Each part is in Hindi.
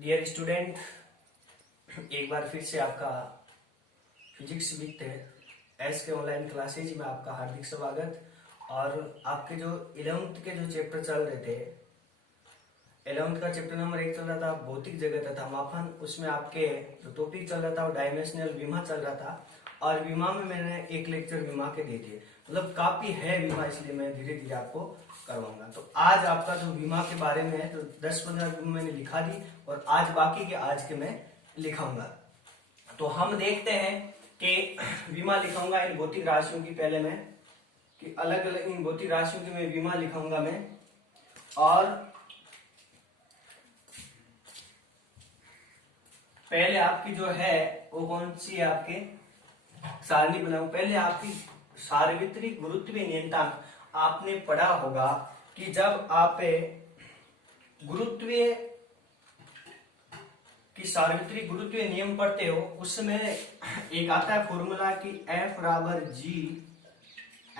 डियर स्टूडेंट, एक बार फिर से आपका फिजिक्स विद एस के ऑनलाइन क्लासेज में आपका हार्दिक स्वागत। और आपके जो 11th के जो चैप्टर चल रहे थे, 11th का चैप्टर नंबर 1 चल रहा था भौतिक जगत तथा मापन। उसमें आपके जो टॉपिक चल रहा था वो डायमेंशनल विमा चल रहा था। और विमा में मैंने एक लेक्चर विमा के दिए थे, मतलब काफी है विमा, इसलिए मैं धीरे धीरे आपको करवाऊंगा। तो आज आपका जो विमा के बारे में है तो 10-15 मैंने लिखा दी और आज बाकी के आज के मैं लिखाऊंगा। तो हम देखते हैं कि विमा लिखाऊंगा इन भौतिक राशियों की, पहले मैं कि अलग अलग इन भौतिक राशियों की मैं विमा लिखाऊंगा मैं। और पहले आपकी जो है वो कौन सी है, आपके सारणी बनाऊं। पहले आपकी सार्वत्रिक गुरुत्वीय नियतांक आपने पढ़ा होगा कि जब आप गुरुत्वीय की सार्वत्रिक गुरुत्वीय नियम पढ़ते हो उसमें एक आता है फॉर्मूला कि F बराबर G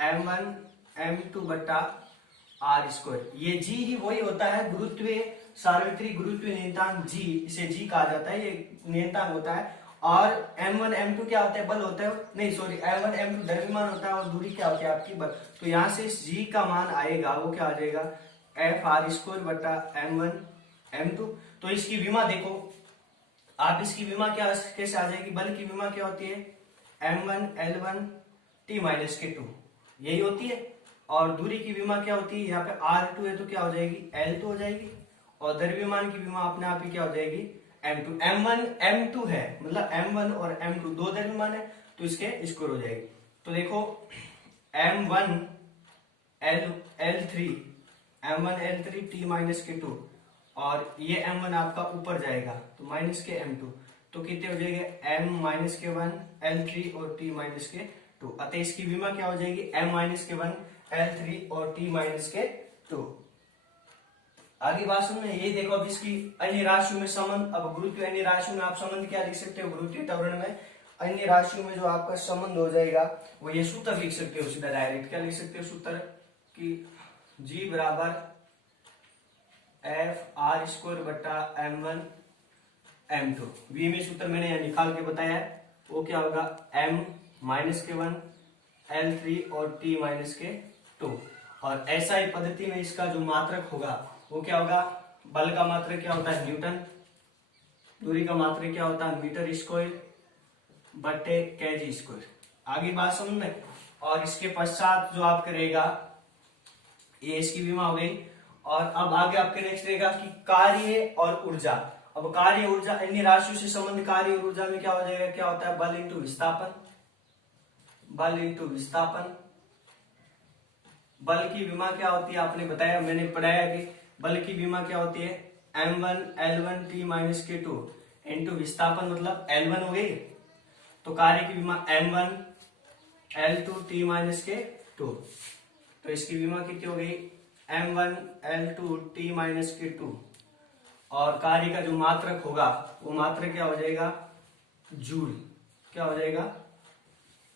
m1 m2 बटा r स्क्वायर। ये G ही वही होता है गुरुत्वीय सार्वत्रिक गुरुत्वीय नियतांक G, इसे G कहा जाता है, ये नियतांक होता है। और m1 m2 क्या होता है, बल होता है, नहीं सॉरी, m1 m2 द्रव्यमान होता है और दूरी क्या होती है आपकी, बल। तो यहाँ से G का मान आएगा वो क्या आ जाएगा, F r स्क्वायर बटा m1 m2। तो इसकी विमा देखो आप, इसकी विमा क्या कैसे आ जाएगी, बल की विमा क्या होती है m1 l1 t माइनस के 2, यही होती है। और दूरी की विमा क्या होती है, यहाँ पे r2 है तो क्या हो जाएगी l2 हो जाएगी। और द्रव्यमान की विमा अपने आप ही क्या हो जाएगी m2। m1 m2 है, मतलब m1 और m2 दो द्रव्यमान है तो इसके स्क्वायर हो जाएगी। तो देखो m1 l3 m1 l3 t minus के 2 और ये m1 आपका ऊपर जाएगा तो माइनस के m2, तो कितने हो जाएंगे m माइनस के 1 l3 और t माइनस के 2। अतः इसकी विमा क्या हो जाएगी m माइनस के 1 l3 और t माइनस के 2। आगे बात सुनना, ये देखो अब इसकी अन्य राशियों में संबंध। अब गुरुत्वीय अन्य राशियों में आप संबंध क्या लिख सकते हो, गुरुत्वीय त्वरण में अन्य राशियों में जो आपका संबंध हो जाएगा वो ये सूत्र लिख सकते हो सीधा डायरेक्ट। क्या लिख सकते हो सूत्र कि G बराबर F r स्क्वायर बटा m1 m2। वी में सूत्र मैंने यहाँ निकाल के बताया है, वो क्या होगा m माइनस के 1 l3 और t माइनस के 2। और ऐसा ही पद्धति में इसका जो मात्रक होगा वो क्या होगा, बल का मात्रक क्या होता है न्यूटन, दूरी का मात्रक क्या होता है मीटर स्क्वायर बटे केजी स्क्वायर। आगे बात समझ में। और इसके पश्चात जो आप करेगा ये इसकी विमा हो गई। और अब आगे आपके नेक्स्ट रहेगा कि कार्य और ऊर्जा। अब कार्य ऊर्जा अन्य राशियों से संबंध, कार्य और ऊर्जा में क्या हो जाएगा, क्या होता है बल इंटू विस्थापन, बल इंटू विस्थापन। बल की विमा क्या होती है आपने बताया, मैंने पढ़ाया कि बल की विमा क्या होती है m1 l1 t माइनस के 2 इंटू विस्थापन मतलब l1 हो गई। तो कार्य की विमा m1 l2 t माइनस के 2, तो इसकी विमा कितनी हो गई m1 l2 t माइनस के 2। और कार्य का जो मात्रक होगा वो मात्रक क्या हो जाएगा जूल, क्या हो जाएगा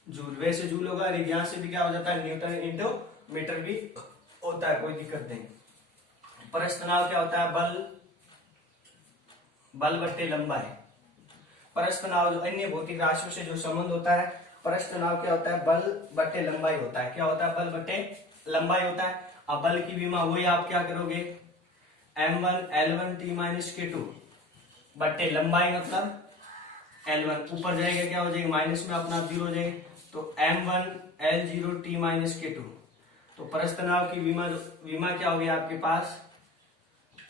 जूल। वैसे जूल होगा, यहाँ से भी क्या हो जाता है न्यूटन इंटू मीटर भी होता है, कोई दिक्कत नहीं। परस्थ तनाव क्या होता है बल, बल बट्टे लंबाई। परस्थ तनाव जो अन्य भौतिक राशियों से जो संबंध होता है, परस्थ तनाव क्या होता है बल बट्टे लंबाई होता है। क्या होता है बल बट्टे लंबाई होता है। अब बल की विमा वही आप क्या करोगे m1 l1 t माइनस के 2 बट्टे लंबाई मतलब l1 ऊपर जाएगा क्या हो जाएगा माइनस में अपना 0 हो जाएगा, तो m1 l0 t माइनस के 2। तो परस्थ तनाव की विमा क्या हो गया आपके पास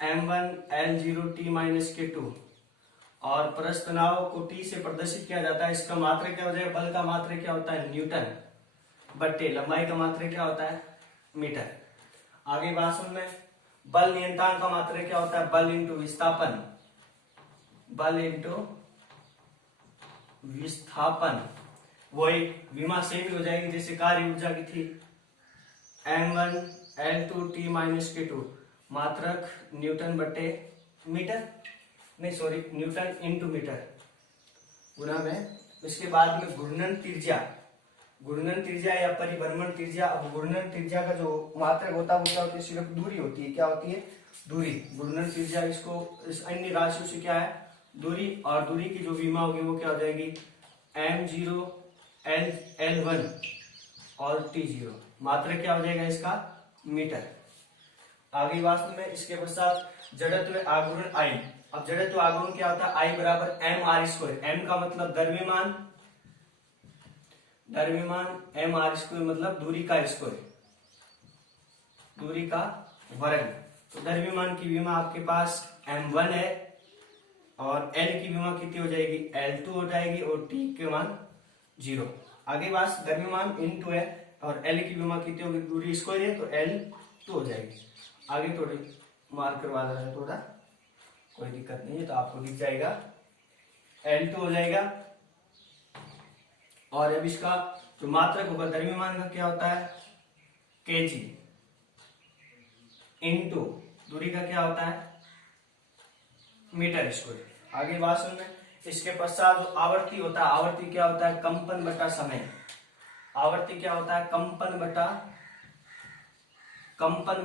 m1 l0 t माइनस के 2। और परस्थ तनाव को t से प्रदर्शित किया जाता है, इसका मात्रक क्या हो जाएगा, बल का मात्रक क्या होता है न्यूटन बट्टे लंबाई का मात्रक क्या होता है मीटर। आगे बात सुन में, बल नियंत्रण का मात्रक क्या होता है बल इंटू विस्थापन, बल इंटू विस्थापन। वही विमा से भी हो जाएगी जैसे कार्य ऊर्जा की थी m1 l2 t माइनस के 2 मात्रक न्यूटन बटे मीटर, नहीं सॉरी न्यूटन इंटू मीटर गुना में। इसके बाद में घूर्णन त्रिज्या, घूर्णन त्रिज्या या परिभ्रमण त्रिज्या। अब घूर्णन त्रिज्या का जो मात्रक होता है वो क्या होती है, सिर्फ दूरी होती है, क्या होती है दूरी, घूर्णन त्रिज्या इसको इस अन्य राशियों से क्या है दूरी, और दूरी की जो विमा होगी वो क्या हो जाएगी m0 l1 और t0, मात्रक क्या हो जाएगा इसका मीटर। आगे वास्तव में इसके पश्चात जड़त्व आघूर्ण I। अब जड़त्व आघूर्ण क्या होता है I बराबर mr², m का मतलब द्रव्यमान, mr² मतलब दूरी का स्क्वायर, दूरी का वर्ग। तो द्रव्यमान की विमा आपके पास m1 है और l की विमा कितनी हो जाएगी l2 हो जाएगी और t के मान 0। आगे पास द्रव्यमान इनटू है और l की विमा कितनी होगी, दूरी स्क्वायर है तो l2 हो जाएगी। आगे थोड़ी मार्कर वाला है, थोड़ा कोई दिक्कत नहीं है, तो आपको दिख जाएगा l2 हो जाएगा। और अब इसका जो मात्रक होगा द्रव्यमान का क्या होता है kg इनटू दूरी का क्या होता है मीटर स्क्वायर। आगे बात सुनना, इसके पश्चात जो आवर्ती होता है, आवर्ती क्या होता है कंपन बटा समय, आवर्ती क्या होता है कंपन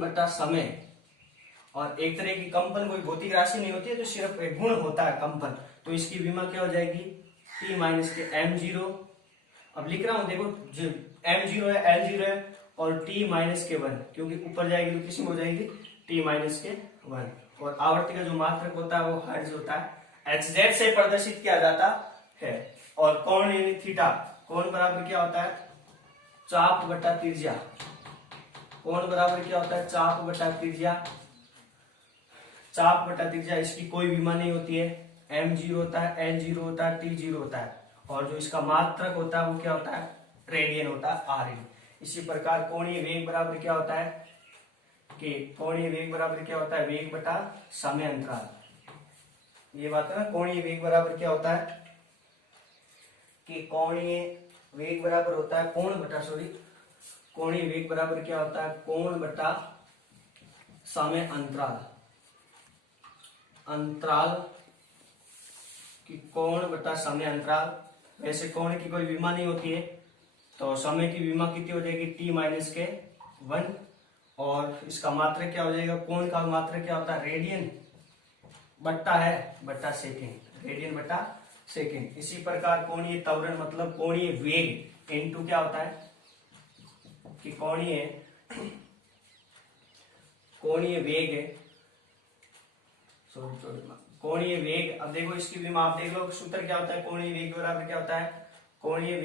बटा समय। और एक तरह की कंपन कोई भौतिक राशि नहीं होती है, तो सिर्फ एक गुण होता है कंपन, तो इसकी विमा क्या हो जाएगी t माइनस के m0। अब लिख रहा हूं देखो, जो m0 है l0 है और t माइनस के 1, क्योंकि ऊपर जाएगी तो किसी में हो जाएगी t माइनस के 1। और आवर्ती का जो मात्रक होता है वो हर्ट्ज होता है, hz से प्रदर्शित किया जाता है। और कोण यानी थीटा, कोण बराबर क्या होता है चाप बटा त्रिज्या, कोण बराबर क्या होता है चाप बटा त्रिज्या, चाप बटा त्रिज्या। इसकी कोई विमा नहीं होती है, m0 होता है l0 होता है t0 होता है, और जो इसका मात्रक होता है वो क्या होता है रेडियन होता है Rn। इसी प्रकार कोणीय वेग बराबर क्या होता है कि कोणीय वेग बराबर क्या होता है वेग बटा समय अंतराल। ये बात है ना, कोणीय वेग बराबर क्या होता है कि कोणीय वेग बराबर होता है कोणीय वेग बराबर क्या होता है कोण बटा समय अंतराल कि कोण बटा समय अंतराल। वैसे कोण की कोई विमा नहीं होती है, तो समय की विमा कितनी हो जाएगी t माइनस के 1, और इसका मात्रक क्या हो जाएगा कोण का मात्रक क्या होता है रेडियन बटा सेकेंड, रेडियन बटा सेकेंड। इसी प्रकार कोणीय त्वरण मतलब कोणीय वेग इनटू क्या होता है कि कोणीय वेग कोणीय वेग। अब देखो इसकी विमा आप देख लो, सूत्र क्या होता है कोणीय वेग बराबर क्या होता है कोणीय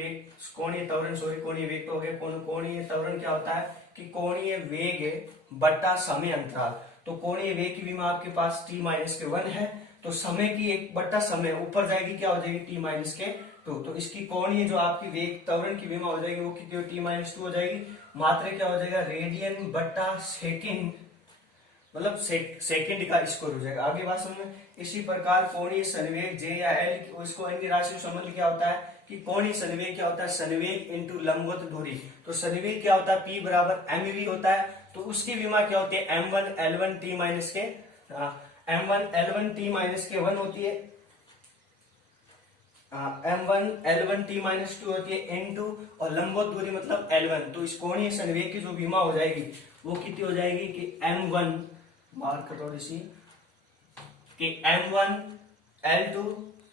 त्वरण कोणीय वेग तो हो गया, कोणीय त्वरण क्या होता है कि कोणीय वेग बटा समय अंतराल। तो कोणीय वेग की विमा आपके पास t माइनस के 1 है, तो समय की एक बटा समय ऊपर जाएगी क्या हो जाएगी t माइनस के 2, तो इसकी कोणीय जो आपकी वेग त्वरण की विमा हो जाएगी वो कितनी t माइनस 2 हो जाएगी। मात्रा क्या हो जाएगा रेडियन बटा सेकेंड, मतलब सेकेंड का स्क्वायर हो जाएगा। आगे बात समझ। इसी प्रकार कोणीय संवेग J या L, इसको अन्य राशि संबंध क्या होता है कि कोणीय संवेग क्या होता है संवेग इनटू लंबवत दूरी। तो संवेग क्या होता है P बराबर mv होता है, तो उसकी विमा क्या होती है m1 l1 t माइनस के m1 l1 t माइनस के 1 होती है, m1 l1 t माइनस 2 होती है इनटू और लंबवत दूरी मतलब l1। तो इस कोणीय संवेग की जो विमा हो जाएगी वो कितनी हो जाएगी कि m1 मार्क थोड़ी सी कि m1 l2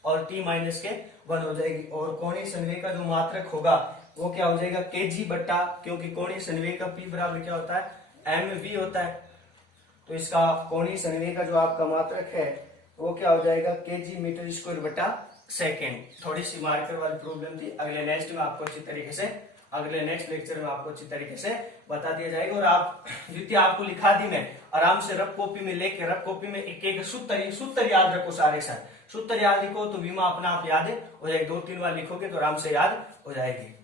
और t माइनस के 1 हो जाएगी। और कोणीय संवेग का जो मात्रक होगा वो क्या हो जाएगा kg बट्टा, क्योंकि कोणीय संवेग का p बराबर क्या होता है mv होता है, तो इसका कोणीय संवेग का जो आपका मात्रक है वो क्या हो जाएगा kg मीटर स्क्वायर बटा सेकेंड। थोड़ी सी मार्कर वाली प्रॉब्लम थी, अगले नेक्स्ट लेक्चर में आपको अच्छी तरीके से बता दिया जाएगा। और आप द्वितीय आपको लिखा दी मैं, आराम से रफ कॉपी में लेके रफ कॉपी में एक एक सूत्र याद रखो, सारे सूत्र याद लिखो तो विमा अपना आप याद हो जाएगी। 2-3 बार लिखोगे तो आराम से याद हो जाएगी।